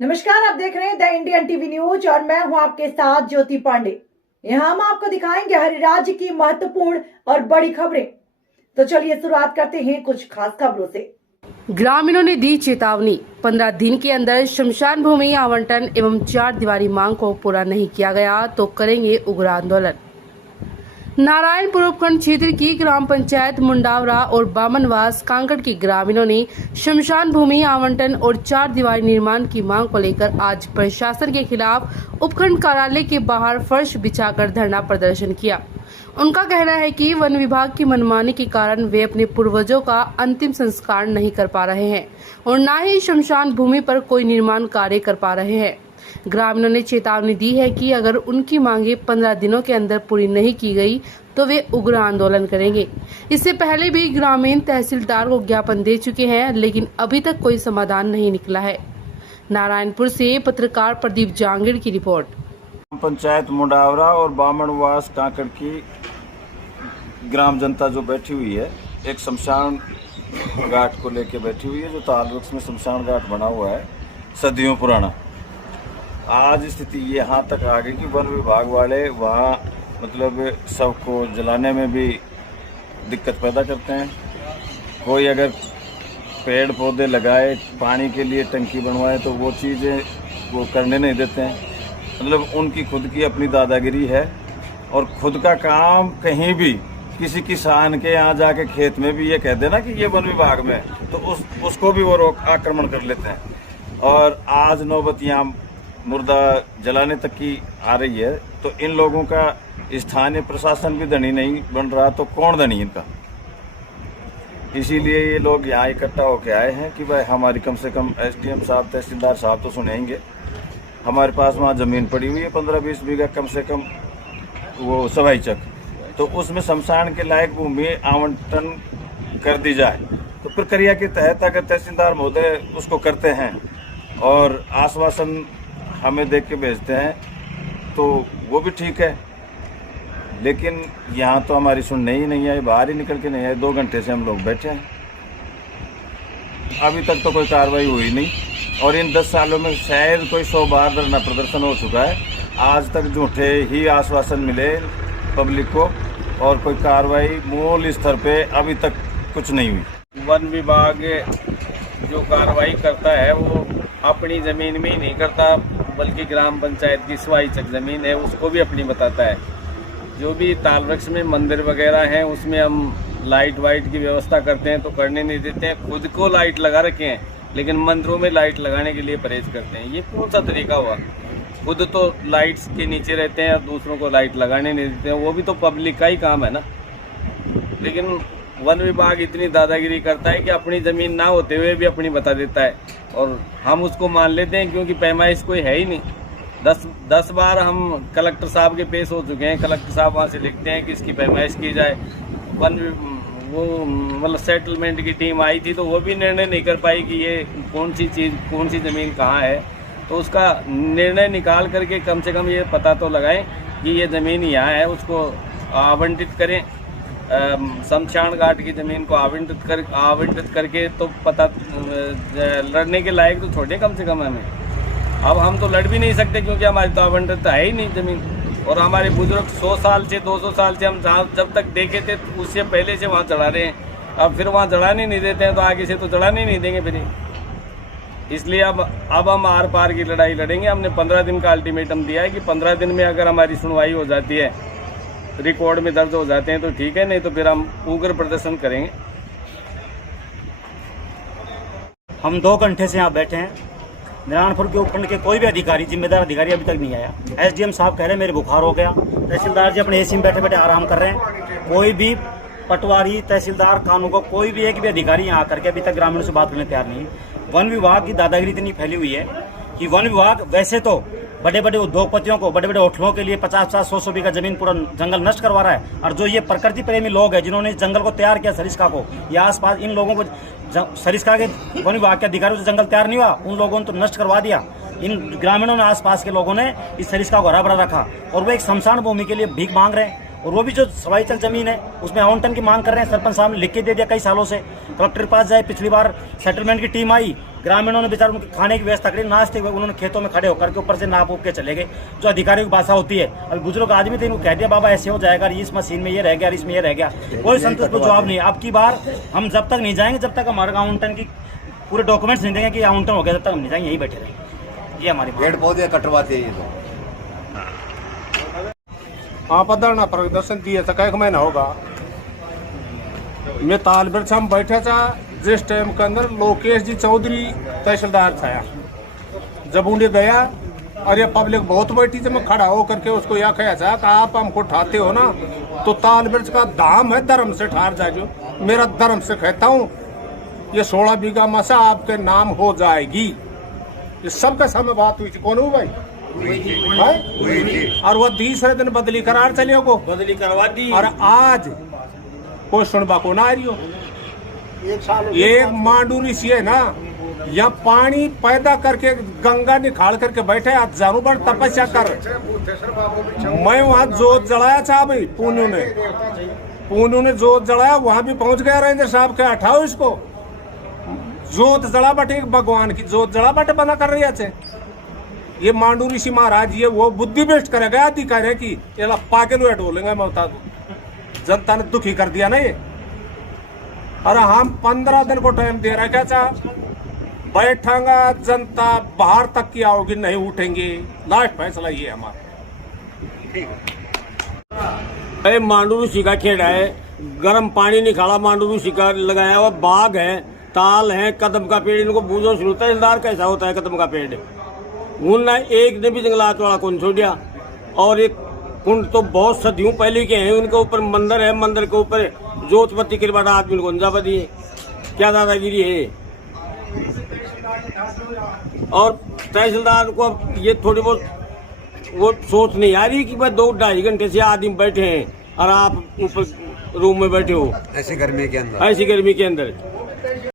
नमस्कार, आप देख रहे हैं द इंडियन टीवी न्यूज और मैं हूं आपके साथ ज्योति पांडे। यहां हम आपको दिखाएंगे हर राज्य की महत्वपूर्ण और बड़ी खबरें। तो चलिए शुरुआत करते हैं कुछ खास खबरों से। ग्रामीणों ने दी चेतावनी, 15 दिन के अंदर शमशान भूमि आवंटन एवं 4 दीवारी मांग को पूरा नहीं किया गया तो करेंगे उग्र आंदोलन। नारायणपुर उपखंड क्षेत्र की ग्राम पंचायत मुंडावरा और बामनवास कांकड़ के ग्रामीणों ने शमशान भूमि आवंटन और 4 दीवारी निर्माण की मांग को लेकर आज प्रशासन के खिलाफ उपखंड कार्यालय के बाहर फर्श बिछाकर धरना प्रदर्शन किया। उनका कहना है कि वन विभाग की मनमानी के कारण वे अपने पूर्वजों का अंतिम संस्कार नहीं कर पा रहे हैं और न ही शमशान भूमि पर कोई निर्माण कार्य कर पा रहे हैं। ग्रामीणों ने चेतावनी दी है कि अगर उनकी मांगे 15 दिनों के अंदर पूरी नहीं की गई तो वे उग्र आंदोलन करेंगे। इससे पहले भी ग्रामीण तहसीलदार को ज्ञापन दे चुके हैं, लेकिन अभी तक कोई समाधान नहीं निकला है। नारायणपुर से पत्रकार प्रदीप जांगीड़ की रिपोर्ट। पंचायत मुंडावरा और बामनवास कांकड़ की ग्राम जनता जो बैठी हुई है, एक शमशान घाट को लेके बैठी हुई है, जो तालवृक्ष में शमशान घाट बना हुआ है सदियों पुराना। आज स्थिति यहाँ तक आ गई कि वन विभाग वाले वहाँ मतलब सबको जलाने में भी दिक्कत पैदा करते हैं। कोई अगर पेड़ पौधे लगाए, पानी के लिए टंकी बनवाए तो वो चीज़ें वो करने नहीं देते हैं। मतलब उनकी खुद की अपनी दादागिरी है और खुद का काम कहीं भी किसी किसान के यहाँ जाके खेत में भी ये कह देना कि ये वन विभाग में, तो उसको भी वो आक्रमण कर लेते हैं। और आज नौबत यहाँ मुर्दा जलाने तक की आ रही है, तो इन लोगों का स्थानीय प्रशासन भी धनी नहीं बन रहा, तो कौन धनी इनका। इसीलिए ये लोग यहाँ इकट्ठा होके आए हैं कि भाई हमारी कम से कम एसडीएम साहब, तहसीलदार साहब तो सुनेंगे। हमारे पास वहाँ ज़मीन पड़ी हुई है 15-20 बीघा कम से कम, वो सवाई चक, तो उसमें शमशान के लायक भूमि आवंटन कर दी जाए। तो प्रक्रिया के तहत अगर तहसीलदार महोदय उसको करते हैं और आश्वासन हमें देख के भेजते हैं तो वो भी ठीक है, लेकिन यहाँ तो हमारी सुनने ही नहीं आई, बाहर ही निकल के नहीं आए। 2 घंटे से हम लोग बैठे हैं, अभी तक तो कोई कार्रवाई हुई नहीं। और इन 10 सालों में शायद कोई 100 बार धरना प्रदर्शन हो चुका है। आज तक झूठे ही आश्वासन मिले पब्लिक को और कोई कार्रवाई मूल स्तर पे अभी तक कुछ नहीं हुई। वन विभाग जो कार्रवाई करता है वो अपनी ज़मीन में ही नहीं करता, बल्कि ग्राम पंचायत की सवाई चक ज़मीन है उसको भी अपनी बताता है। जो भी तालवृक्ष में मंदिर वगैरह हैं उसमें हम लाइट वाइट की व्यवस्था करते हैं तो करने नहीं देते हैं। खुद को लाइट लगा रखे हैं लेकिन मंदिरों में लाइट लगाने के लिए परहेज करते हैं। ये कौन सा तरीका हुआ? खुद तो लाइट्स के नीचे रहते हैं और दूसरों को लाइट लगाने नहीं देते हैं, वो भी तो पब्लिक का ही काम है ना। लेकिन वन विभाग इतनी दादागिरी करता है कि अपनी ज़मीन ना होते हुए भी अपनी बता देता है और हम उसको मान लेते हैं, क्योंकि पैमाइश कोई है ही नहीं। 10 बार हम कलेक्टर साहब के पेश हो चुके हैं। कलेक्टर साहब वहाँ से लिखते हैं कि इसकी पैमाइश की जाए। वो मतलब सेटलमेंट की टीम आई थी तो वो भी निर्णय नहीं कर पाई कि ये कौन सी चीज़, कौन सी ज़मीन कहाँ है। तो उसका निर्णय निकाल करके कम से कम ये पता तो लगाएं कि ये ज़मीन यहाँ है, उसको आवंटित करें। शमशान घाट की ज़मीन को आवंटित करके तो पता लड़ने के लायक तो छोड़े कम से कम हमें। अब हम तो लड़ भी नहीं सकते क्योंकि हमारी तो आवंटित है ही नहीं ज़मीन। और हमारे बुजुर्ग 100 साल से 200 साल से हम जब तक देखे थे तो उससे पहले से वहाँ चढ़ा रहे हैं। अब फिर वहाँ चढ़ाने नहीं देते हैं तो आगे से तो चढ़ाने नहीं देंगे फिर। इसलिए अब हम आर पार की लड़ाई लड़ेंगे। हमने 15 दिन का अल्टीमेटम दिया है कि 15 दिन में अगर हमारी सुनवाई हो जाती है, रिकॉर्ड में दर्ज हो जाते हैं तो ठीक है, नहीं तो फिर हम उग्र प्रदर्शन करेंगे। हम 2 घंटे से यहाँ बैठे हैं। नारायणपुर के उपखंड के कोई भी अधिकारी, जिम्मेदार अधिकारी अभी तक नहीं आया। एसडीएम साहब कह रहे हैं मेरे बुखार हो गया। तहसीलदार जी अपने एसी में बैठे बैठे आराम कर रहे हैं। कोई भी पटवारी, तहसीलदार, कानून को कोई भी एक भी अधिकारी यहाँ आकर के अभी तक ग्रामीणों से बात करने तैयार नहीं है। वन विभाग की दादागिरी इतनी फैली हुई है कि वन विभाग वैसे तो बड़े बड़े उद्योगपतियों को, बड़े बड़े होटलों के लिए 50-50, 100-100 बीघा जमीन पूरा जंगल नष्ट करवा रहा है। और जो ये प्रकृति प्रेमी लोग हैं जिन्होंने इस जंगल को तैयार किया, सरिस्का को, या आसपास इन लोगों को, सरिस्का के वन विभाग के अधिकारियों से जंगल तैयार नहीं हुआ, उन लोगों ने तो नष्ट करवा दिया। इन ग्रामीणों ने, आसपास के लोगों ने इस सरिस्का को हरा भरा रखा और वो एक शमशान भूमि के लिए भीख मांग रहे हैं। और वो भी जो सवाई चक जमीन है उसमें आवंटन की मांग कर रहे हैं। सरपंच साहब ने लिख के दे दिया कई सालों से, कलेक्टर के पास जाए, पिछली बार सेटलमेंट की टीम आई, ग्रामीणों ने बेचारे उनके खाने की व्यवस्था करी, नाश्ते हुए उन्होंने खेतों में खड़े होकर के ऊपर से नाप उप के चले गए, जो अधिकारियों की भाषा होती है। अभी बुजुर्ग आदमी थे, इनको कह दिया बाबा ऐसे हो जाएगा, इस मशीन में ये रह गया, इसमें ये रह गया, कोई संतुष्ट को जवाब नहीं। अब की बार हम जब तक नहीं जाएंगे, जब तक हमारे आवंटन की पूरे डॉक्यूमेंट्स नहीं देंगे कि आवंटन हो गया, तब तक हम नहीं जाएंगे, यही बैठे रहेंगे। ये हमारी पेड़ पौधे कटवाते हैं ये लोग। आप धरना प्रदर्शन दिए था, कई महीना होगा। मैं तालबेर से हम बैठे था, जिस टाइम के अंदर लोकेश जी चौधरी तहसीलदार था। जब उन्हें गया और ये पब्लिक बहुत बैठी थी, मैं खड़ा होकर के उसको यह कहा था कि आप हमको उठाते हो ना तो तालबेर का दाम है, धर्म से ठार जाओ। मेरा धर्म से कहता हूँ ये 16 बीघा मसा आपके नाम हो जाएगी। ये सबके सामने बात हुई थी। कौन हो भाई? और वो तीसरे दिन बदली करार चलिए को बदली करवा दी और आज कोई सुनबा को ना आ रही हो। एक मांडूरी सी है ना, यहाँ पानी पैदा करके गंगा निकाल करके बैठे, आज जानू बड़ तपस्या कर। मैं वहाँ जोत जलाया था भाई, पूनू ने जोत जलाया, वहाँ भी पहुंच गया रेंजर साहब के, हटाओ इसको। जोत जला बटे भगवान की जोत जला बटे बना कर रही है। ये मांडू ऋषि महाराज ये वो बुद्धि भ्रष्ट करेगा अधिकारी की, ये पागल हुए ढोलेंगे। मैं बता दूं, जनता ने दुखी कर दिया ना ये। अरे हम 15 दिन को टाइम दे रहे, क्या चाह बैठांगा, जनता बाहर तक की आओगी, नहीं उठेंगे, लास्ट फैसला ये हमारा। मांडू ऋषि का खेड़ा है, गर्म पानी निकाला, मांडू ऋषि का लगाया हुआ बाग है, ताल है, कदम का पेड़, इनको बूझो शुरू तहसीलदार कैसा होता है कदम का पेड़। उनने एक ने भी जंगलात वाला कुंड छोड़ा, और एक कुंड तो बहुत सदियों पहले के हैं, उनके ऊपर मंदिर है, मंदिर के ऊपर जोतपति के बाद आदमी को अंजा बदी है, क्या दादागिरी है। और तहसीलदार को ये थोड़ी बहुत वो सोच नहीं आ रही कि भाई 2-2.5 घंटे से आदमी बैठे हैं और आप ऊपर रूम में बैठे हो ऐसी गर्मी के अंदर। ऐसी गर्मी के अंदर।